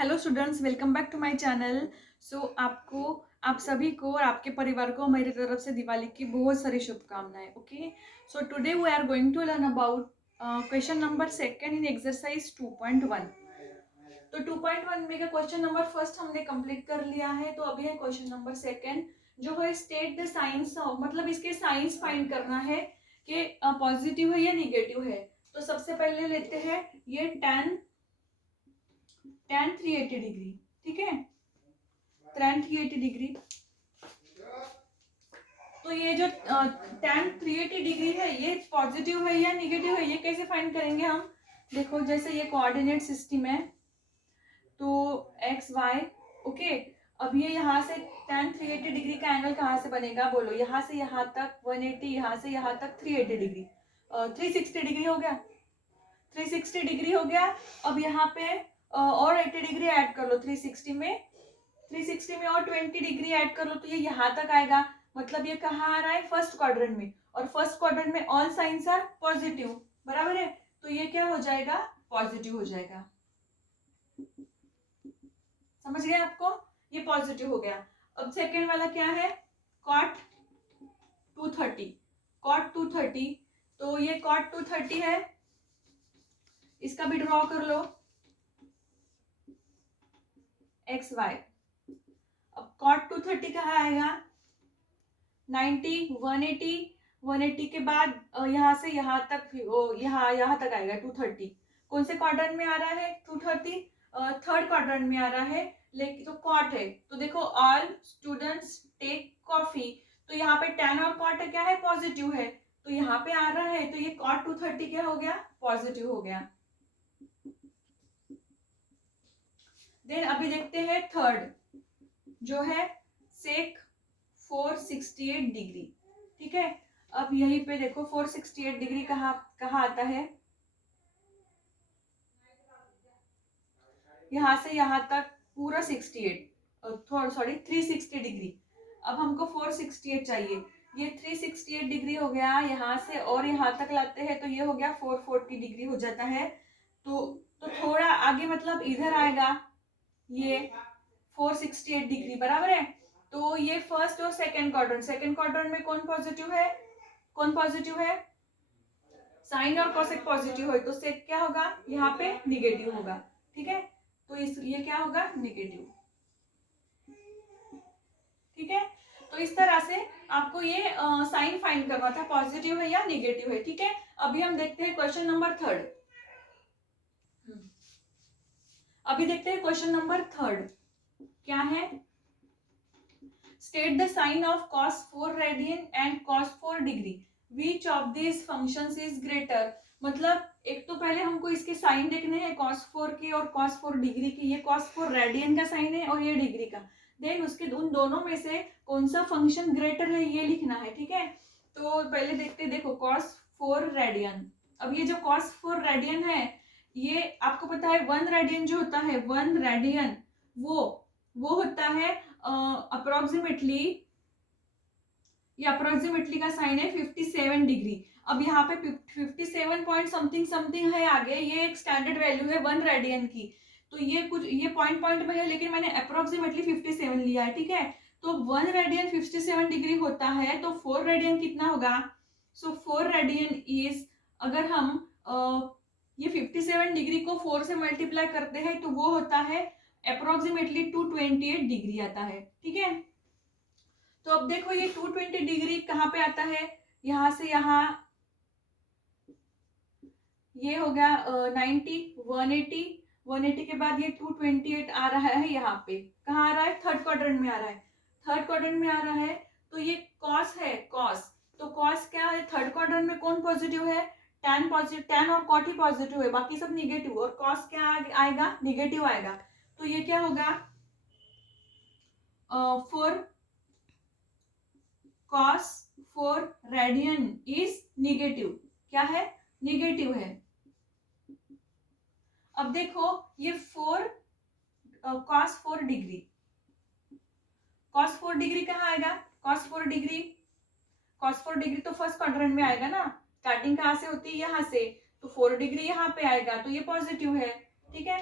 Hello students, welcome back to my channel. आप सभी को और आपके परिवार को मेरी तरफ से दिवाली की बहुत सारी शुभकामनाएं। Okay, so today we are going to learn about question number second in exercise 2.1। तो 2.1 में का क्वेश्चन नंबर फर्स्ट हमने कंप्लीट कर लिया है। तो अभी है क्वेश्चन नंबर सेकंड, जो है स्टेट द साइंस ऑफ, मतलब इसके साइंस फाइंड करना है कि पॉजिटिव है या निगेटिव है। तो सबसे पहले लेते हैं ये tan 380 डिग्री। ठीक है, tan 380 डिग्री। तो ये जो tan 380 डिग्री है ये पॉजिटिव है या निगेटिव है, ये कैसे फाइंड करेंगे हम। देखो, जैसे ये कोऑर्डिनेट सिस्टम है तो एक्स वाई। ओके, अब ये यहाँ से tan 380 डिग्री का एंगल कहाँ से बनेगा, बोलो। यहाँ से यहाँ तक 180, यहाँ से यहाँ तक 380 डिग्री, 360 डिग्री हो गया। 360 डिग्री हो गया। अब यहाँ पे और 80 डिग्री ऐड कर लो 360 में। 360 में और 20 डिग्री ऐड कर लो तो ये यहाँ तक आएगा। मतलब ये कहाँ आ रहा है, फर्स्ट क्वाड्रेंट में। और फर्स्ट क्वाड्रेंट में ऑल साइंस आर पॉजिटिव, बराबर है। तो ये क्या हो जाएगा, पॉजिटिव हो जाएगा। समझ गए आपको, ये पॉजिटिव हो गया। अब सेकेंड वाला क्या है, cot 230। cot 230, तो ये cot 230 है, इसका भी ड्रॉ कर लो एक्स वाई। अब cot 230 कहाँ आएगा, 90, 180, 180 के बाद यहाँ से यहाँ तक, यहाँ तक आएगा 230। कौन से क्वाड्रेंट में आ रहा है 230, थर्ड क्वाड्रेंट में आ रहा है। लेकिन तो कॉट है, तो देखो ऑल स्टूडेंट्स टेक कॉफी, तो यहाँ पे tan और कॉट क्या है, पॉजिटिव है। तो यहाँ पे आ रहा है, तो ये cot 230 क्या हो गया, पॉजिटिव हो गया। देन अभी देखते हैं थर्ड, जो है sec 468 डिग्री। ठीक है, अब यहीं पे देखो 468 डिग्री कहाँ कहाँ आता है, यहाँ से यहाँ तक पूरा 68, सॉरी 360 डिग्री। अब हमको 468 चाहिए, ये 368 डिग्री हो गया। यहाँ से और यहाँ तक लाते हैं तो ये हो गया 440 डिग्री हो जाता है। तो थोड़ा आगे, मतलब इधर आएगा ये 468 डिग्री, बराबर है। तो ये फर्स्ट और सेकंड क्वाड्रेंट में कौन पॉजिटिव है, कौन पॉजिटिव है, साइन और कोसेक पॉजिटिव है, तो सेक क्या होगा, यहाँ पे निगेटिव होगा। ठीक है, तो ये क्या होगा, निगेटिव। ठीक है, तो इस तरह से आपको ये साइन फाइंड करना था, पॉजिटिव है या निगेटिव है। ठीक है, अभी हम देखते हैं क्वेश्चन नंबर थर्ड। अभी देखते हैं क्वेश्चन नंबर थर्ड क्या है, state the sign of cos 4 radian and cos 4 degree, which of this functions is greater. मतलब एक तो पहले हमको इसके साइन देखने हैं cos 4 के और cos 4 डिग्री के। ये cos 4 रेडियन का साइन है और ये डिग्री का। देन उसके उन दोनों में से कौन सा फंक्शन ग्रेटर है ये लिखना है। ठीक है, तो पहले देखते, देखो cos 4 रेडियन। अब ये जो cos 4 रेडियन है, ये आपको पता है 1 रेडियन जो होता है, 1 रेडियन वो होता है अप्रोक्सीमेटली, ये अप्रोक्सीमेटली का साइन है 57 डिग्री। अब यहाँ पे 57 पॉइंट समथिंग समथिंग है आगे, ये एक स्टैंडर्ड वैल्यू है 1 रेडियन की। तो ये कुछ ये पॉइंट पॉइंट में है, लेकिन मैंने अप्रोक्सीमेटली 57 लिया है। ठीक है, तो 1 रेडियन 57 डिग्री होता है, तो 4 रेडियन कितना होगा। सो 4 रेडियन इज, अगर हम ये 57 डिग्री को 4 से मल्टीप्लाई करते हैं तो वो होता है अप्रोक्सीमेटली 228 डिग्री आता है। ठीक है, तो अब देखो ये 220 डिग्री कहाँ पे आता है, यहाँ से यहाँ, ये हो गया 90, 180, 180 के बाद ये 228 आ रहा है। यहाँ पे कहाँ आ रहा है, थर्ड क्वाड्रेंट में आ रहा है, थर्ड क्वाड्रेंट में आ रहा है। तो ये कॉस है, कॉस, तो कॉस क्या है, थर्ड क्वाड्रेंट में कौन पॉजिटिव है, tan पॉजिटिव, tan और कॉट ही पॉजिटिव है, बाकी सब निगेटिव। और कॉस क्या आएगा, निगेटिव आएगा। तो ये क्या होगा, 4 cos 4 रेडियन इज निगेटिव, क्या है, निगेटिव है। अब देखो ये 4 cos 4 डिग्री, cos 4 डिग्री कहाँ आएगा, cos 4 डिग्री, cos 4 डिग्री तो फर्स्ट क्वाड्रेंट में आएगा ना, स्टार्टिंग कहाँ से होती है, यहाँ से, तो 4 डिग्री यहाँ पे आएगा, तो ये पॉजिटिव है। ठीक है,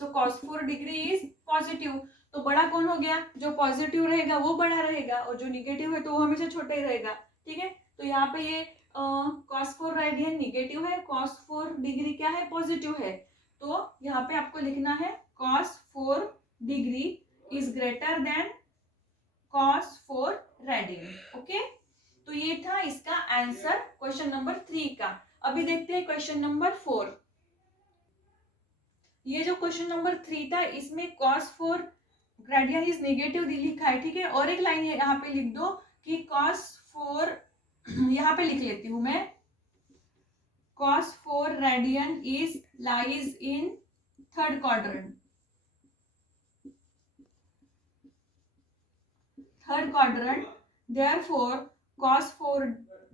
सो cos 4 डिग्री इज पॉजिटिव। तो बड़ा कौन हो गया, जो पॉजिटिव रहेगा वो बड़ा रहेगा और जो निगेटिव है तो वो हमेशा छोटा ही रहेगा। ठीक है, तो यहाँ पे ये cos 4 रेडियन निगेटिव है, cos 4 डिग्री क्या है, पॉजिटिव है। तो यहाँ पे आपको लिखना है cos 4 degree is greater than cos 4 radian. Okay, तो ये था इसका आंसर क्वेश्चन नंबर 3 का। अभी देखते हैं क्वेश्चन नंबर 4। ये जो क्वेश्चन नंबर 3 था इसमें cos 4 ग्रेडियन इज नेगेटिव लिखा है। ठीक है, और एक लाइन यहाँ पे लिख दो कि cos 4 यहाँ पे लिख लेती हूं मैं, cos 4 radian is lies in third quadrant. Third quadrant, therefore cos 4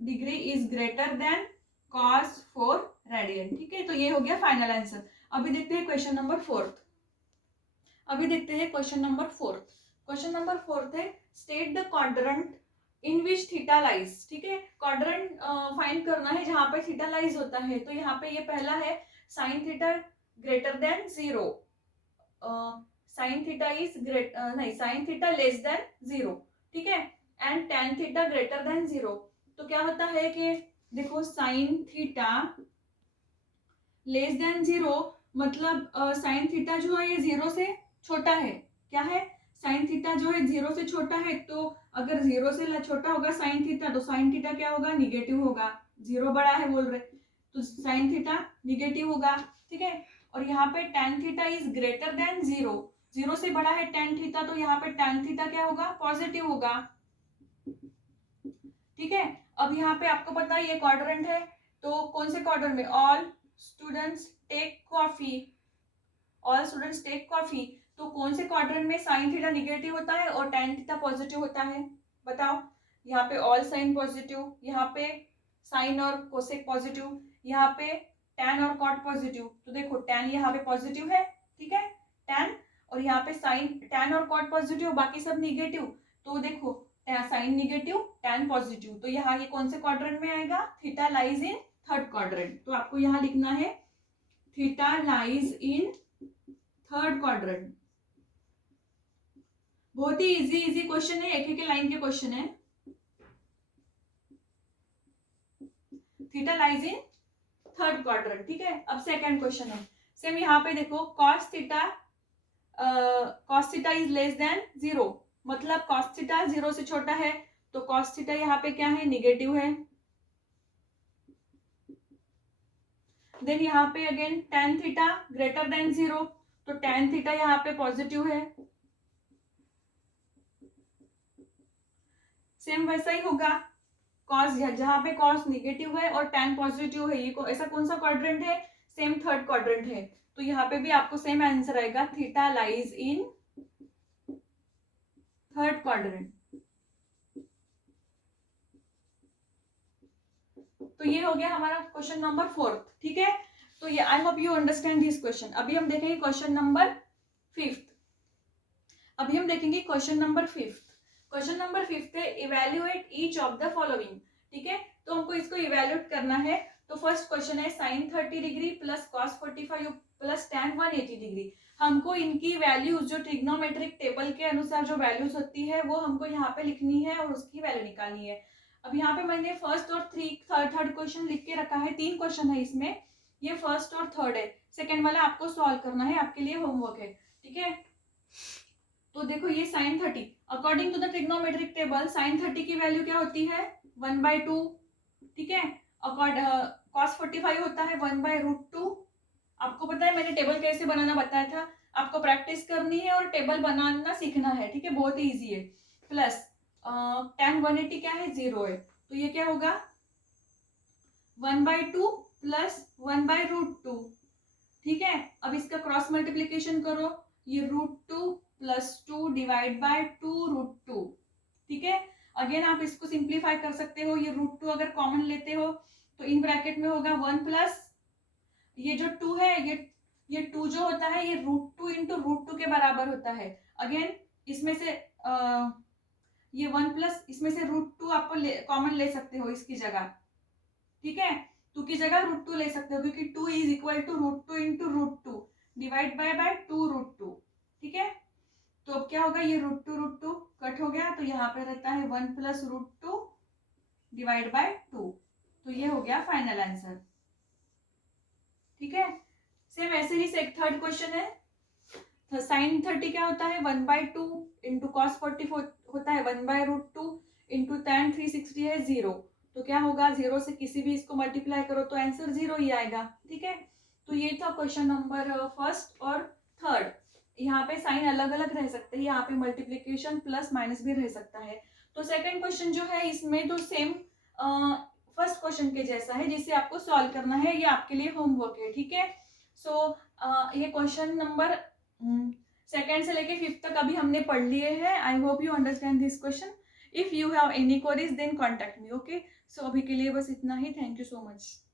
degree is greater than cos 4 radian. ठीक है, तो ये हो गया फाइनल आंसर। अभी देखते हैं क्वेश्चन नंबर 4। अभी देखते हैं क्वेश्चन नंबर 4। क्वेश्चन नंबर 4 है state the quadrant in which theta lies. ठीक है, क्वाड्रेंट फाइंड करना है जहां पे थीटा लाइज होता है। तो यहाँ पे ये पहला है sine theta greater than 0, sine theta is नहीं, साइन थीटा लेस देन 0। ठीक है, and tan theta greater than 0। तो क्या होता है कि देखो साइन थीटा लेस देन 0 मतलब साइन थीटा जो है ये 0 से छोटा है। क्या है, साइन थीटा जो है 0 से छोटा है। तो अगर 0 से छोटा होगा साइन थीटा तो साइन थीटा क्या होगा, निगेटिव होगा। 0 बड़ा है बोल रहे तो साइन थीटा निगेटिव होगा। ठीक है, और यहाँ पे tan theta is greater than 0, 0 से बड़ा है टेन थीटा तो यहाँ पे टेन थीटा क्या होगा, पॉजिटिव होगा। ठीक है, अब यहाँ पे आपको पता है ये क्वाड्रेंट है, तो कौन से क्वाड्रेंट में, all students take coffee, all students take coffee. तो कौन से क्वाड्रेंट में साइन थीटा निगेटिव होता है और टेन थीटा पॉजिटिव होता है, बताओ। यहाँ पे ऑल साइन पॉजिटिव, यहाँ पे साइन और कोसेक पॉजिटिव, यहाँ पे टेन और कॉट पॉजिटिव। तो देखो टेन यहाँ पे पॉजिटिव है, ठीक है, टेन, और यहाँ पे साइन, टेन और कॉट पॉजिटिव, बाकी सब निगेटिव। तो देखो साइन निगेटिव टेन पॉजिटिव, तो यहाँ ये कौन से क्वाड्रेंट में आएगा, theta lies in third quadrant. तो आपको यहाँ लिखना है theta lies in third quadrant. बहुत ही इजी क्वेश्चन है, एक एक लाइन के क्वेश्चन है। Theta lies in third quadrant. ठीक है, अब सेकंड क्वेश्चन है सेम। यहाँ पे देखो cos theta is less than 0, मतलब cos थीटा 0 से छोटा है तो cos थीटा यहाँ पे क्या है, निगेटिव है। देन यहाँ पे again tan theta greater than 0, तो tan थीटा यहाँ पे पॉजिटिव है। सेम वैसा ही होगा, cos जहाँ पे cos निगेटिव है और tan पॉजिटिव है, ये ऐसा कौन सा क्वाड्रेंट है, सेम थर्ड क्वाड्रेंट है। तो यहाँ पे भी आपको सेम आंसर आएगा, theta lies in third quadrant. तो ये हो गया हमारा क्वेश्चन नंबर 4। ठीक है, तो ये आई hope you understand this question. अभी हम देखेंगे क्वेश्चन नंबर 5। अभी हम देखेंगे क्वेश्चन नंबर 5। क्वेश्चन नंबर 5 है evaluate each of the following. ठीक है, तो हमको इसको इवेल्युएट करना है। तो फर्स्ट क्वेश्चन है sine 30 degree plus cos 45 plus tan 180 degree. हमको इनकी वैल्यूज जो ट्रिग्नोमेट्रिक टेबल के अनुसार जो वैल्यूज होती है वो हमको यहाँ पे लिखनी है और उसकी वैल्यू निकालनी है। अब यहाँ पे मैंने फर्स्ट और थर्ड क्वेश्चन लिख के रखा है, 3 क्वेश्चन है इसमें, ये फर्स्ट और थर्ड है। सेकेंड वाला आपको सॉल्व करना है, आपके लिए होमवर्क है। ठीक है, तो देखो ये sine 30, according to the trigonometric table sine 30 की वैल्यू क्या होती है, 1/2। ठीक है, कॉस 45 होता है 1/√2। आपको पता है मैंने टेबल कैसे बनाना बताया था, आपको प्रैक्टिस करनी है और टेबल बनाना सीखना है। ठीक है, बहुत ही इजी है। प्लस tan 180 क्या है, 0 है, तो ये क्या होगा 1/2 प्लस 1/√2। ठीक है, अब इसका क्रॉस मल्टीप्लीकेशन करो, ये √2 प्लस 2 डिवाइड बाय 2√2। ठीक है, अगेन आप इसको सिंप्लीफाई कर सकते हो, ये √2 अगर कॉमन लेते हो तो इन ब्रैकेट में होगा 1 प्लस ये जो 2 है, ये 2 जो होता है ये √2 इंटू √2 के बराबर होता है। अगेन इसमें से ये 1 प्लस इसमें से √2 आपको कॉमन ले सकते हो इसकी जगह। ठीक है, 2 की जगह √2 ले सकते हो क्योंकि 2 is equal to √2 into √2 divide by 2√2, ठीक है। तो अब क्या होगा, ये √2 कट हो गया, तो यहाँ पे रहता है 1 + √2 डिवाइड बाय 2, तो ये हो गया फाइनल आंसर, ठीक है। सेम ऐसे ही से एक थर्ड क्वेश्चन है, sin 30 क्या होता है, 1/2 इंटू cos 40 होता है 1/√2 इंटू tan 360 है 0, तो क्या होगा, 0 से किसी भी इसको मल्टीप्लाई करो तो आंसर 0 ही आएगा, ठीक है। तो ये था क्वेश्चन नंबर फर्स्ट और थर्ड। यहाँ पे साइन अलग अलग रह सकते हैं, यहाँ पे मल्टीप्लीकेशन प्लस माइनस भी रह सकता है। तो सेकंड क्वेश्चन जो है इसमें तो सेम फर्स्ट क्वेश्चन के जैसा है, जिसे आपको सॉल्व करना है, ये आपके लिए होमवर्क है, ठीक है। सो ये क्वेश्चन नंबर सेकेंड से लेके फिफ्थ तक अभी हमने पढ़ लिए हैं। I hope you understand this question. If you have any queries then contact me, okay. So अभी के लिए बस इतना ही। Thank you so much.